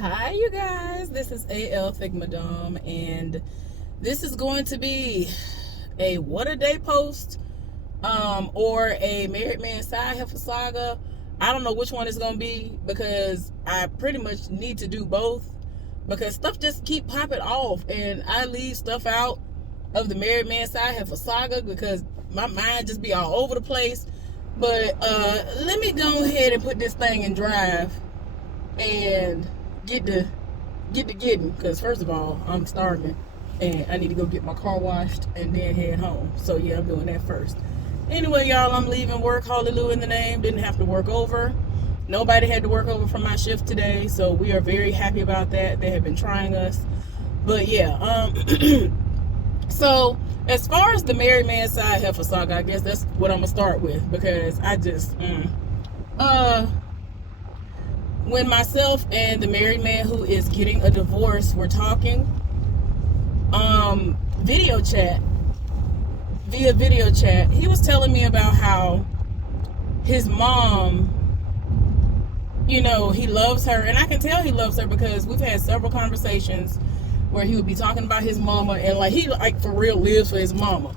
Hi, you guys. This is AL Figma Dom, and this is going to be a What a Day post, or a Married Man Side Heffa Saga. I don't know which one it's going to be because I pretty much need to do both because stuff just keep popping off, and I leave stuff out of the Married Man Side Heffa Saga because my mind just be all over the place. But let me go ahead and put this thing in drive and get to getting, because first of all, I'm starving and I need to go get my car washed and then head home. So yeah, I'm doing that first. Anyway, y'all, I'm leaving work. Hallelujah in the name. Didn't have to work over. Nobody had to work over for my shift today, so we are very happy about that. They have been trying us. But yeah, so as far as the married man side Heffa Saga, I guess that's what I'm gonna start with because I just when myself and the married man who is getting a divorce were talking, video chat, via video chat, he was telling me about how his mom, he loves her, and I can tell he loves her because we've had several conversations where he would be talking about his mama, and he for real lives for his mama.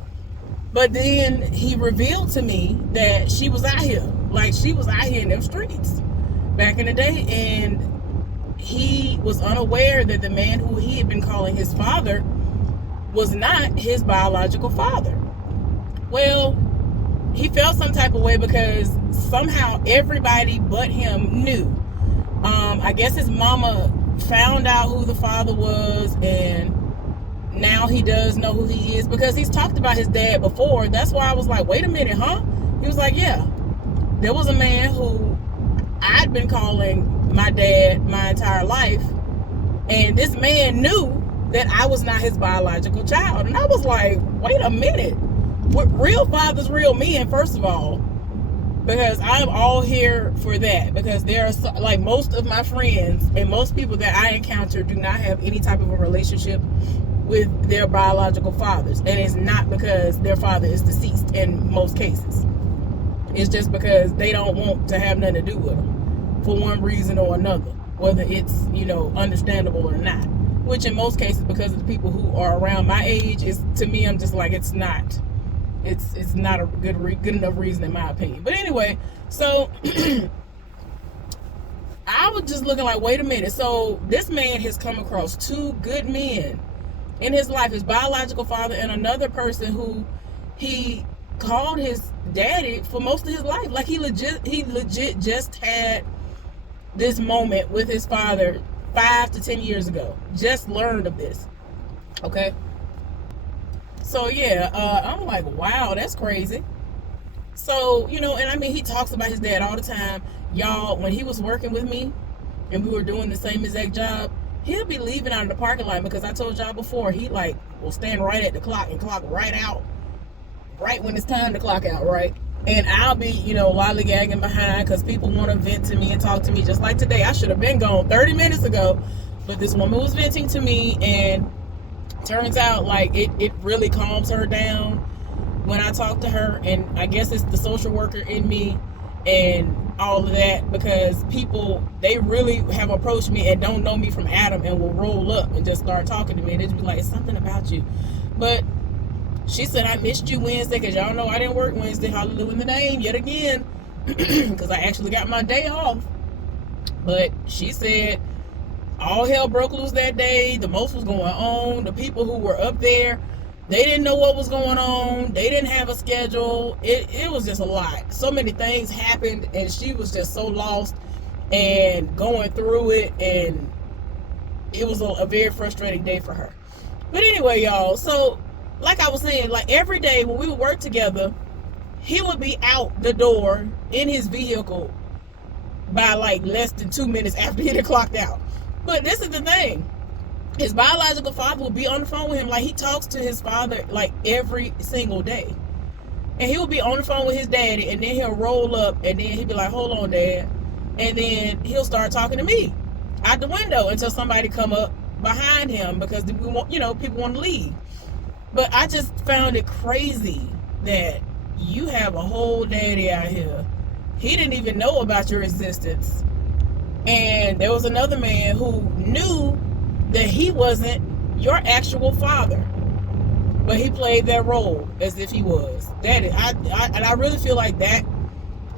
But then he revealed to me that she was out here, in them streets back in the day, and he was unaware that the man who he had been calling his father was not his biological father. Well, he felt some type of way because somehow everybody but him knew. I guess his mama found out who the father was, and now he does know who he is because he's talked about his dad before. That's why I was like, wait a minute, huh? He was like, yeah, there was a man who I'd been calling my dad my entire life, and this man knew that I was not his biological child. And I was like, wait a minute, real fathers, real men, first of all, because I'm all here for that, because there are most of my friends and most people that I encounter do not have any type of a relationship with their biological fathers, and it's not because their father is deceased in most cases. It's just because they don't want to have nothing to do with them for one reason or another, whether it's understandable or not, which in most cases, because of the people who are around my age, is, to me, I'm just like, it's not a good enough reason in my opinion. But anyway, so I was just looking like, wait a minute, so this man has come across two good men in his life, his biological father and another person who he called his daddy for most of his life. Like he legit just had this moment with his father 5 to 10 years ago. Just learned of this. Okay. So yeah, I'm like, wow, that's crazy. So, and I mean, he talks about his dad all the time. Y'all, when he was working with me and we were doing the same exact job, he'll be leaving out of the parking lot because I told y'all before, he will stand right at the clock and clock right out, right when it's time to clock out, right? And I'll be, lollygagging behind because people want to vent to me and talk to me. Just like today, I should have been gone 30 minutes ago, but this woman was venting to me, and turns out it really calms her down when I talk to her. And I guess it's the social worker in me and all of that, because people, they really have approached me and don't know me from Adam and will roll up and just start talking to me, and they just be like, it's something about you. But she said, I missed you Wednesday, because y'all know I didn't work Wednesday. Hallelujah in the name yet again, because I actually got my day off. But she said all hell broke loose that day. The most was going on. The people who were up there, they didn't know what was going on. They didn't have a schedule. It was just a lot. So many things happened, and she was just so lost and going through it, and it was a very frustrating day for her. But anyway, y'all, so like I was saying, every day when we would work together, he would be out the door in his vehicle by less than 2 minutes after he had clocked out. But this is the thing. His biological father will be on the phone with him. He talks to his father every single day. And he will be on the phone with his daddy, and then he'll roll up, and then he'll be like, hold on, Dad. And then he'll start talking to me out the window until somebody come up behind him, because we want, people want to leave. But I just found it crazy that you have a whole daddy out here. He didn't even know about your existence And there was another man who knew that he wasn't your actual father, but he played that role as if he was. And I really feel like that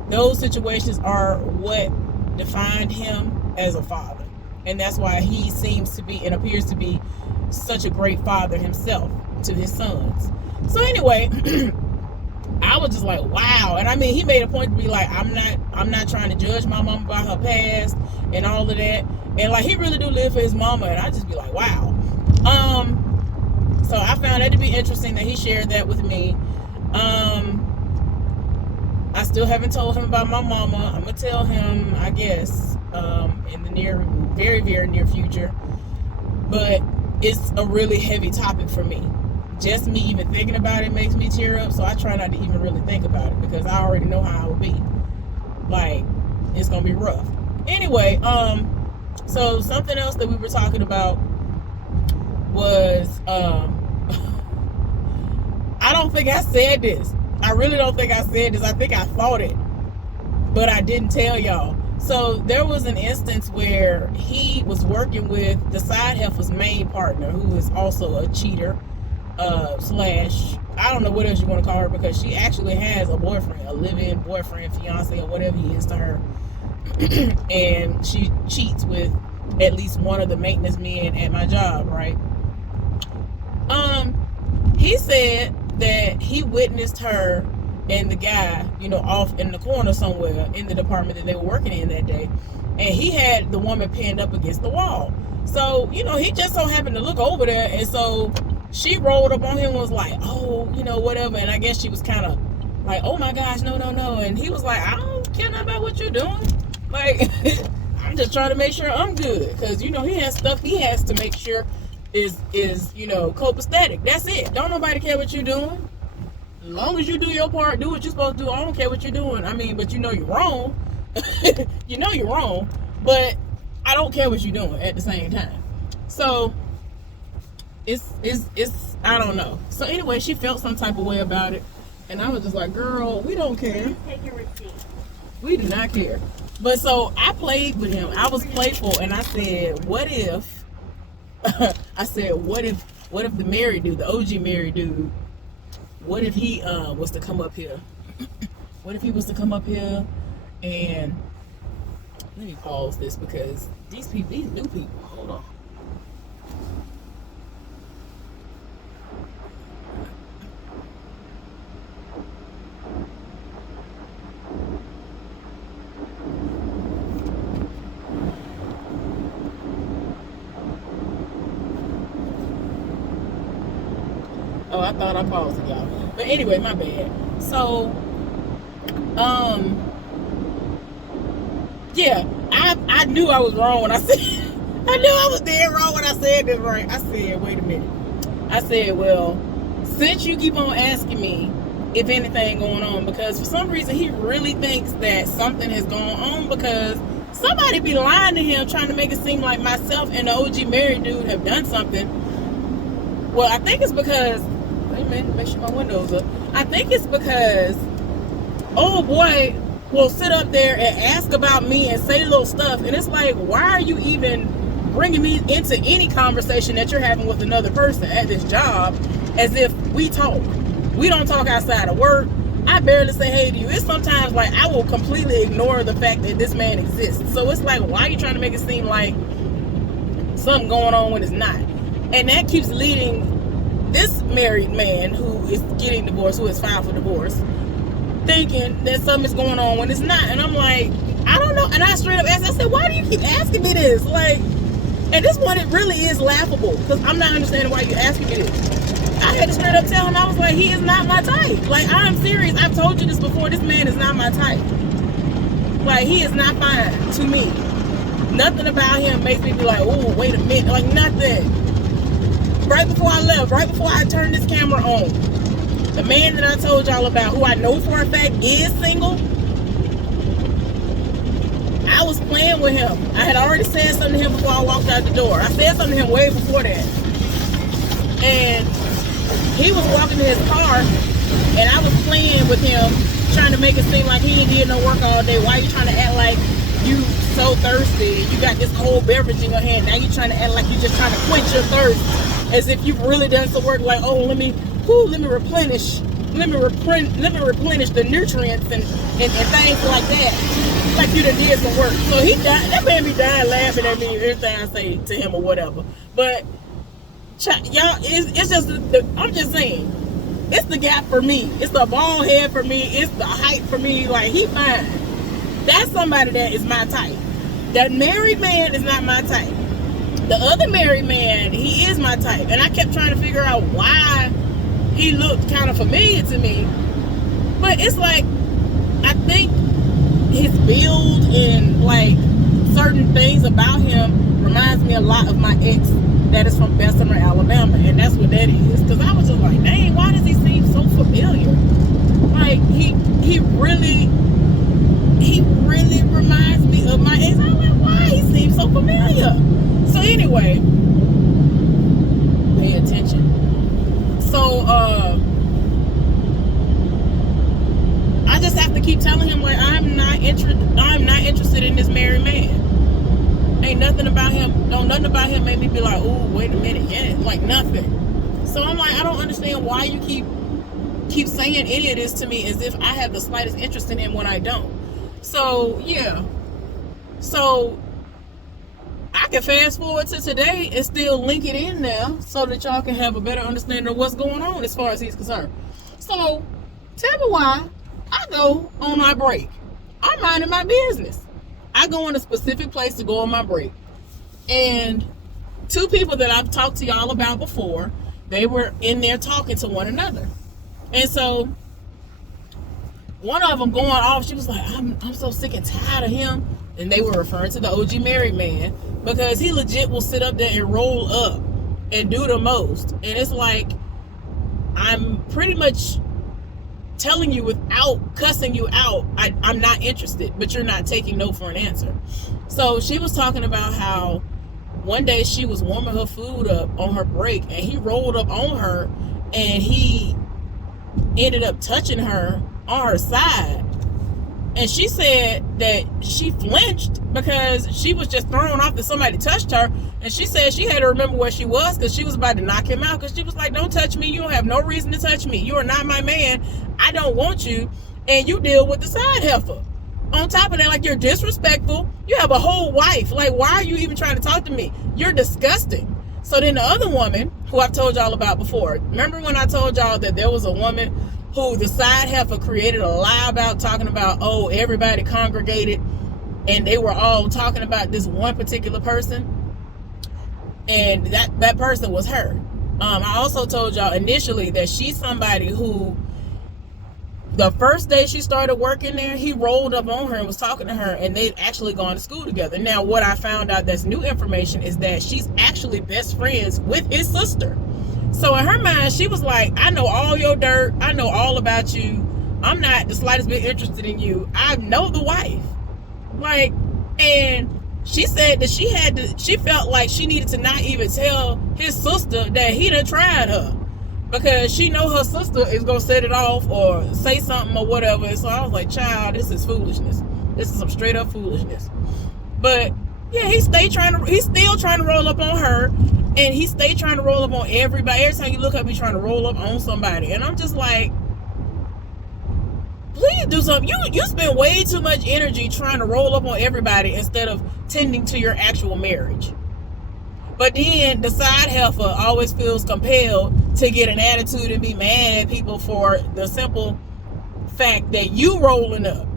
those situations are what defined him as a father, and that's why he seems to be and appears to be such a great father himself to his sons. So anyway, I was just like, wow. And I mean, he made a point to be like, I'm not trying to judge my mama by her past and all of that. And like, he really do live for his mama. And I just be like, wow. So I found that to be interesting that he shared that with me. I still haven't told him about my mama. I'm gonna tell him, I guess, in the very, very near future. But it's a really heavy topic for me. Just me even thinking about it makes me tear up, so I try not to even really think about it because I already know how I will be. Like, it's gonna be rough. Anyway, so something else that we were talking about was, I don't think I said this. I really don't think I said this. I think I thought it, but I didn't tell y'all. So there was an instance where he was working with the side heifer's main partner, who is also a cheater, slash, I don't know what else you want to call her, because she actually has a boyfriend, a live-in boyfriend, fiance, or whatever he is to her. And she cheats with at least one of the maintenance men at my job, right? He said that he witnessed her and the guy, off in the corner somewhere in the department that they were working in that day. And he had the woman pinned up against the wall. So, he just so happened to look over there. And so she rolled up on him and was like, oh, whatever. And I guess she was kind of like, oh my gosh, no. And he was like, I don't care nothing about what you're doing. Like, I'm just trying to make sure I'm good. Because, he has stuff he has to make sure is copacetic. That's it. Don't nobody care what you're doing. As long as you do your part, do what you're supposed to do. I don't care what you're doing. I mean, but you're wrong. You're wrong. But I don't care what you're doing at the same time. So it's I don't know. So anyway, she felt some type of way about it. And I was just like, girl, we don't care. Take your receipt. We do not care. But so I played with him. I was playful, and I said, what if what if the married dude, the OG married dude, what if he was to come up here? What if he was to come up here and let me pause this because these new people, hold on. Oh, I thought I paused it, y'all. But anyway, my bad. So, yeah, I knew I was wrong when I said, I knew I was dead wrong when I said this right. I said, wait a minute. I said, well, since you keep on asking me if anything going on, because for some reason he really thinks that something has gone on because somebody be lying to him trying to make it seem like myself and the OG married dude have done something. Well, I think it's because, wait a minute, make sure my window's up. I think it's because, oh boy, will sit up there and ask about me and say little stuff. And it's like, why are you even bringing me into any conversation that you're having with another person at this job as if we talk? We don't talk outside of work. I barely say hey to you. It's sometimes like I will completely ignore the fact that this man exists. So it's like, why are you trying to make it seem like something going on when it's not? And that keeps leading this married man who is getting divorced, who has filed for divorce, thinking that something's going on when it's not. And I'm like, I don't know. And I straight up asked, I said, why do you keep asking me this? Like, and this one, it really is laughable because I'm not understanding why you're asking me this. I had to straight up tell him, I was like, he is not my type. Like, I'm serious. I've told you this before. This man is not my type. Like, he is not fine to me. Nothing about him makes me be like, oh, wait a minute. Like, nothing. Right before I left, right before I turned this camera on, the man that I told y'all about, who I know for a fact is single, I was playing with him. I had already said something to him before I walked out the door. I said something to him way before that. And he was walking to his car, and I was playing with him, trying to make it seem like he ain't did no work all day. Why are you trying to act like you so thirsty, and you got this cold beverage in your hand. Now you're trying to act like you're just trying to quench your thirst, as if you've really done some work. Like, oh, let me replenish the nutrients and things like that. Like you done did some work. So he died. That man be dying laughing at me everything I say to him or whatever. But y'all, it's just I'm just saying, it's the gap for me. It's the bald head for me. It's the height for me. Like, he fine. That's somebody that is my type. That married man is not my type. The other married man, he is my type. And I kept trying to figure out why he looked kind of familiar to me. But it's like, I think his build and like certain things about him reminds me a lot of my ex that is from Bessemer, Alabama. And that's what that is. Because I was just like, dang, why does he seem so familiar? Like, he really reminds me of my ex. I'm like, why? He seems so familiar. So anyway, pay attention. So I just have to keep telling him, like, I'm not interested in this married man. Ain't nothing about him. Nothing about him made me be like, oh, wait a minute, yeah, like nothing. So I'm like, I don't understand why you keep saying any of this to me as if I have the slightest interest in him when I don't. So yeah. So I can fast forward to today and still link it in now so that y'all can have a better understanding of what's going on as far as he's concerned. So tell me why I go on my break. I'm minding my business. I go in a specific place to go on my break. And two people that I've talked to y'all about before, they were in there talking to one another. And so one of them going off, she was like, I'm so sick and tired of him. And they were referring to the OG married man, because he legit will sit up there and roll up and do the most. And it's like, I'm pretty much telling you without cussing you out, I'm not interested, but you're not taking no for an answer. So she was talking about how one day she was warming her food up on her break, and he rolled up on her, and he ended up touching her on her side. And she said that she flinched because she was just thrown off that somebody touched her. And she said she had to remember where she was, because she was about to knock him out, because she was like, don't touch me. You don't have no reason to touch me. You are not my man. I don't want you. And you deal with the side heifer. On top of that, like, you're disrespectful. You have a whole wife. Like, why are you even trying to talk to me? You're disgusting. So then the other woman, who I've told y'all about before, remember when I told y'all that there was a woman who the side heifer created a lie about, talking about, oh, everybody congregated and they were all talking about this one particular person, and that person was her. I also told y'all initially that she's somebody who, the first day she started working there, he rolled up on her and was talking to her, and they'd actually gone to school together. Now, what I found out that's new information is that she's actually best friends with his sister. So in her mind, she was like, I know all your dirt. I know all about you. I'm not the slightest bit interested in you. I know the wife. Like, and she said that she felt like she needed to not even tell his sister that he done tried her, because she know her sister is going to set it off or say something or whatever. And so I was like, child, this is foolishness. This is some straight up foolishness. But yeah, he's still trying to roll up on her, and he stayed trying to roll up on everybody. Every time you look up, he's trying to roll up on somebody. And I'm just like, please do something. You spend way too much energy trying to roll up on everybody instead of tending to your actual marriage. But then the side heifer always feels compelled to get an attitude and be mad at people for the simple fact that you rolling up.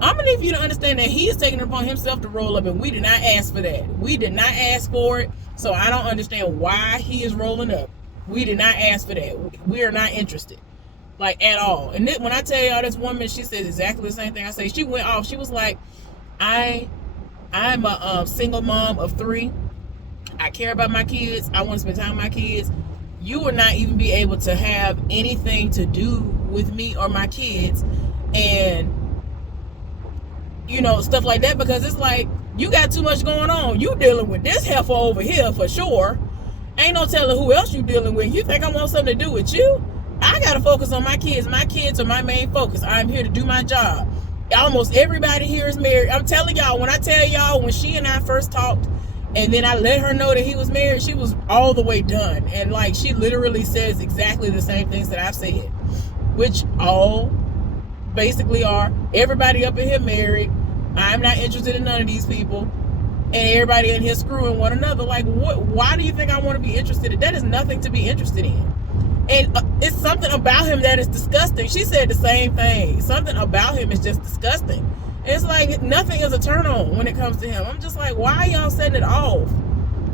I'm gonna need you to understand that he is taking it upon himself to roll up, and we did not ask for that. We did not ask for it, so I don't understand why he is rolling up. We did not ask for that. We are not interested, like, at all. And when I tell y'all, this woman, she says exactly the same thing I say. She went off. She was like, I'm a single mom of 3. I care about my kids. I want to spend time with my kids. You will not even be able to have anything to do with me or my kids, and you know, stuff like that, because it's like, you got too much going on. You dealing with this heifer over here for sure. Ain't no telling who else you dealing with. You think I want something to do with you? I gotta focus on my kids. My kids are my main focus. I'm here to do my job. almost everybody here is married. I'm telling y'all, when I tell y'all, when she and I first talked, and then I let her know that he was married, she was all the way done. And like, she literally says exactly the same things that I've said, which all basically are, everybody up in here married. I'm not interested in none of these people. And everybody in here screwing one another. Like, what? Why do you think I want to be interested in? That is nothing to be interested in. And it's something about him that is disgusting. She said the same thing. Something about him is just disgusting. It's like nothing is a turn on when it comes to him. I'm just like, why are y'all setting it off?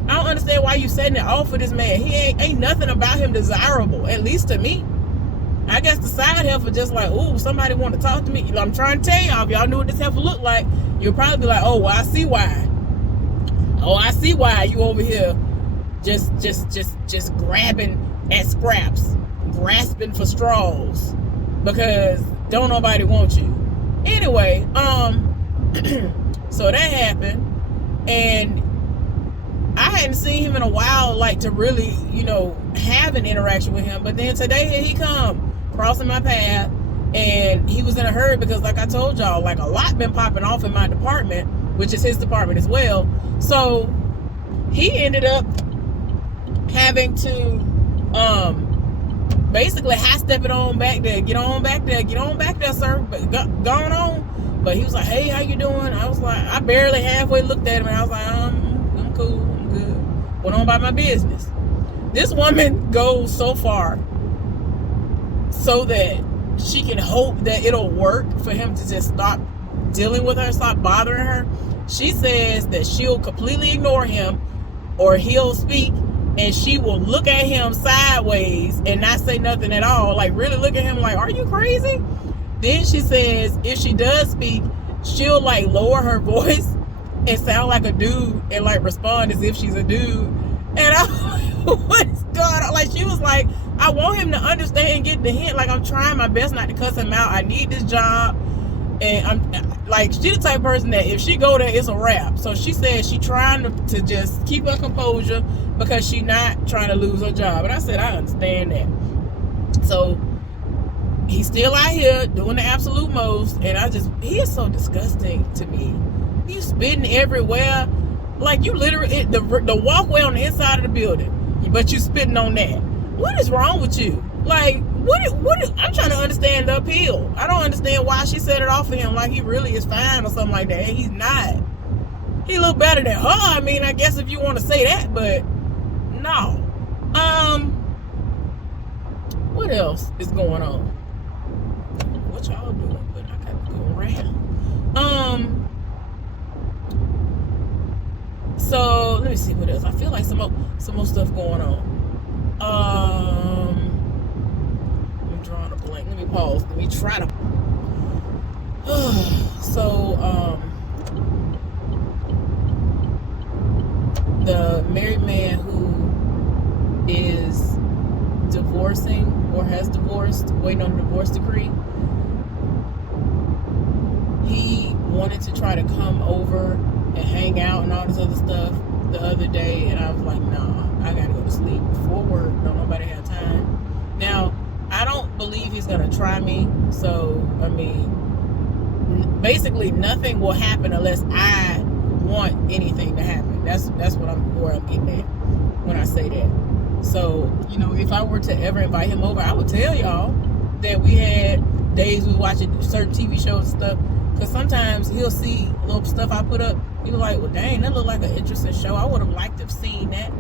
I don't understand why you setting it off for this man. He ain't nothing about him desirable, at least to me. I guess the side heifer just like, ooh, somebody want to talk to me. I'm trying to tell y'all, if y'all knew what this heifer looked like, you'll probably be like, oh, well, I see why. Oh, I see why you over here just grabbing at scraps, grasping for straws, because don't nobody want you. Anyway, so that happened, and I hadn't seen him in a while, like, to really, have an interaction with him. But then today, here he come, crossing my path, and he was in a hurry because, like I told y'all, like, a lot been popping off in my department, which is his department as well. So he ended up having to basically high-step it on back there. Get on back there, sir. But going on. But he was like, hey, how you doing? I was like, I barely halfway looked at him, and I was like, I'm cool, I'm good. Went on about my business. This woman goes so far so that she can hope that it'll work for him to just stop dealing with her, stop bothering her. She says that she'll completely ignore him, or he'll speak, and she will look at him sideways and not say nothing at all. Like, really look at him like, are you crazy? Then she says if she does speak, she'll like lower her voice and sound like a dude and like respond as if she's a dude. And I'm like, what is going on? Like, she was like, I want him to understand and get the hint. Like, I'm trying my best not to cuss him out. I need this job. And I'm like, she the type of person that if she go there, it's a wrap. So she said she trying to just keep her composure because she not trying to lose her job. And I said, I understand that. So he's still out here doing the absolute most. And he is so disgusting to me. You spitting everywhere. Like, you literally, the walkway on the inside of the building, but you spitting on that. What is wrong with you? Like, what I'm trying to understand the appeal. I don't understand why she set it off for him like he really is fine or something like that. And he's not. He look better than her. I mean, I guess if you want to say that, but no. What else is going on? What y'all doing? But I gotta go around. So let me see what else. I feel like some more stuff going on. I'm drawing a blank. Let me pause. Let me try to. The married man who is divorcing or has divorced, waiting on a divorce decree, he wanted to try to come over and hang out and all this other stuff the other day, and I was like, nah, I gotta go to sleep before work. Don't nobody have time. Now, I don't believe he's gonna try me, so I mean, basically nothing will happen unless I want anything to happen. That's where I'm getting at when I say that. So, if I were to ever invite him over, I would tell y'all that we had days we watching certain TV shows and stuff. Because sometimes he'll see little stuff I put up. He'll be like, well, dang, that looked like an interesting show. I would have liked to have seen that.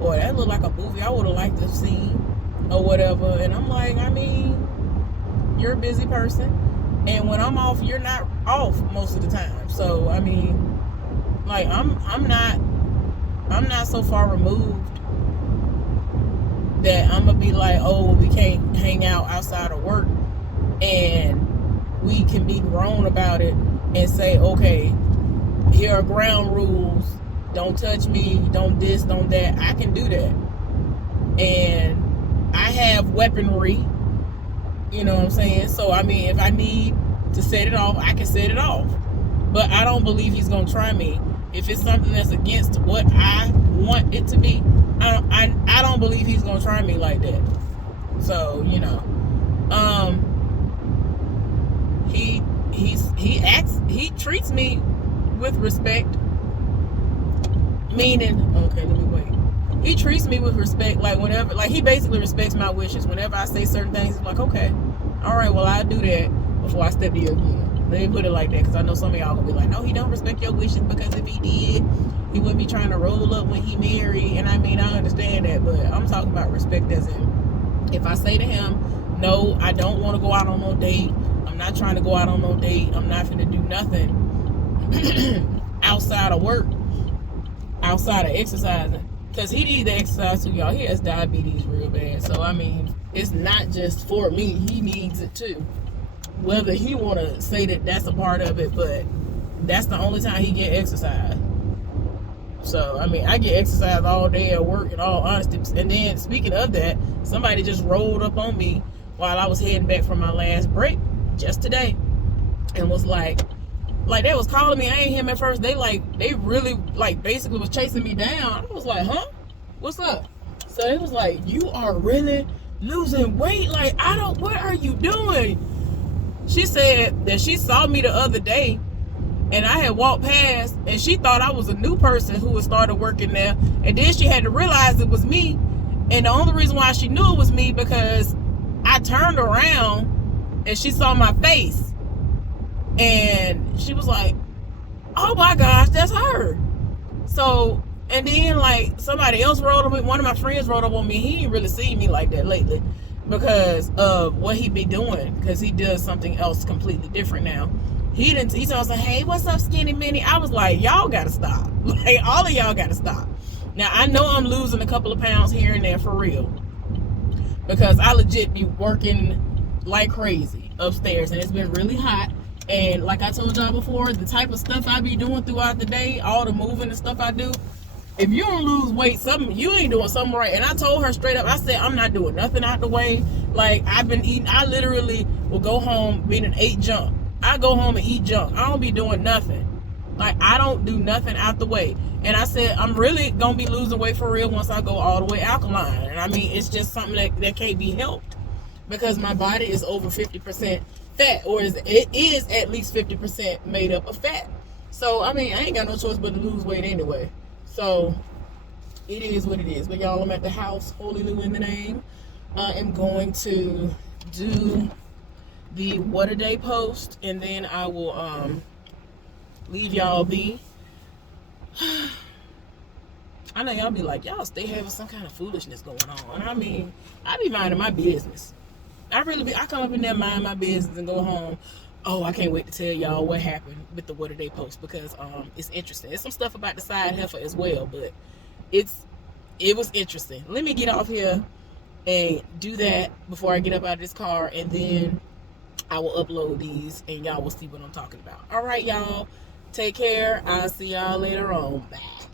Or that looked like a movie I would have liked to have seen. Or whatever. And I'm like, I mean, you're a busy person. And when I'm off, you're not off most of the time. So, I mean, like, I'm not so far removed that I'm going to be like, oh, we can't hang out outside of work. And we can be grown about it and say, okay, here are ground rules. Don't touch me. Don't this, don't that. I can do that. And I have weaponry. You know what I'm saying? So, I mean, if I need to set it off, I can set it off. But I don't believe he's going to try me. If it's something that's against what I want it to be, I don't believe he's going to try me like that. So, he's he treats me with respect, meaning, okay, let me wait. He treats me with respect, like whenever, like he basically respects my wishes. Whenever I say certain things, he's like, okay, all right, well, I'll do that before I step to you again. Let me put it like that, because I know some of y'all gonna be like, no, he don't respect your wishes, because if he did, he wouldn't be trying to roll up when he married. And I mean, I understand that, but I'm talking about respect as in, if I say to him, no, I don't want to go out on no date, I'm not trying to go out on no date, I'm not gonna do nothing outside of work, outside of exercising, because he needs to exercise too, y'all. He has diabetes real bad, so I mean, it's not just for me, he needs it too. Whether he want to say that that's a part of it, but that's the only time he get exercise. So I mean, I get exercise all day at work, in all honesty. And then speaking of that, somebody just rolled up on me while I was heading back from my last break just today, and was like they was calling me. I ain't him at first. They really basically was chasing me down. I was like, huh? What's up? So it was like, you are really losing weight? Like, what are you doing? She said that she saw me the other day, and I had walked past, and she thought I was a new person who had started working there. And then she had to realize it was me. And the only reason why she knew it was me, because I turned around and she saw my face. And she was like, oh my gosh, that's her. So, and then like somebody else rolled up, one of my friends rolled up on me. He ain't really seen me like that lately because of what he be doing, because he does something else completely different now. He told us, hey, what's up, skinny mini? I was like, y'all gotta stop. Like, all of y'all gotta stop. Now, I know I'm losing a couple of pounds here and there for real, because I legit be working like crazy upstairs, and it's been really hot. And like I told y'all before, the type of stuff I be doing throughout the day, all the moving and stuff I do, if you don't lose weight, you ain't doing something right. And I told her straight up, I said, I'm not doing nothing out the way. Like, I've been eating, I literally will go home being an 8 junk. I go home and eat junk. I don't be doing nothing. Like, I don't do nothing out the way. And I said, I'm really gonna be losing weight for real once I go all the way alkaline. And I mean, it's just something that can't be helped, because my body is over 50% fat, or it is at least 50% made up of fat. So I mean, I ain't got no choice but to lose weight anyway. So it is what it is. But y'all, I'm at the house, holy new in the name. I am going to do the what a day post, and then I will leave y'all be. I know y'all be like, y'all stay having some kind of foolishness going on. I mean, I be minding my business. I come up in there, mind my business, and go home. Oh, I can't wait to tell y'all what happened with the What a Day post, because it's interesting. There's some stuff about the side heifer as well, but it was interesting. Let me get off here and do that before I get up out of this car, and then I will upload these, and y'all will see what I'm talking about. All right, y'all. Take care. I'll see y'all later on. Bye.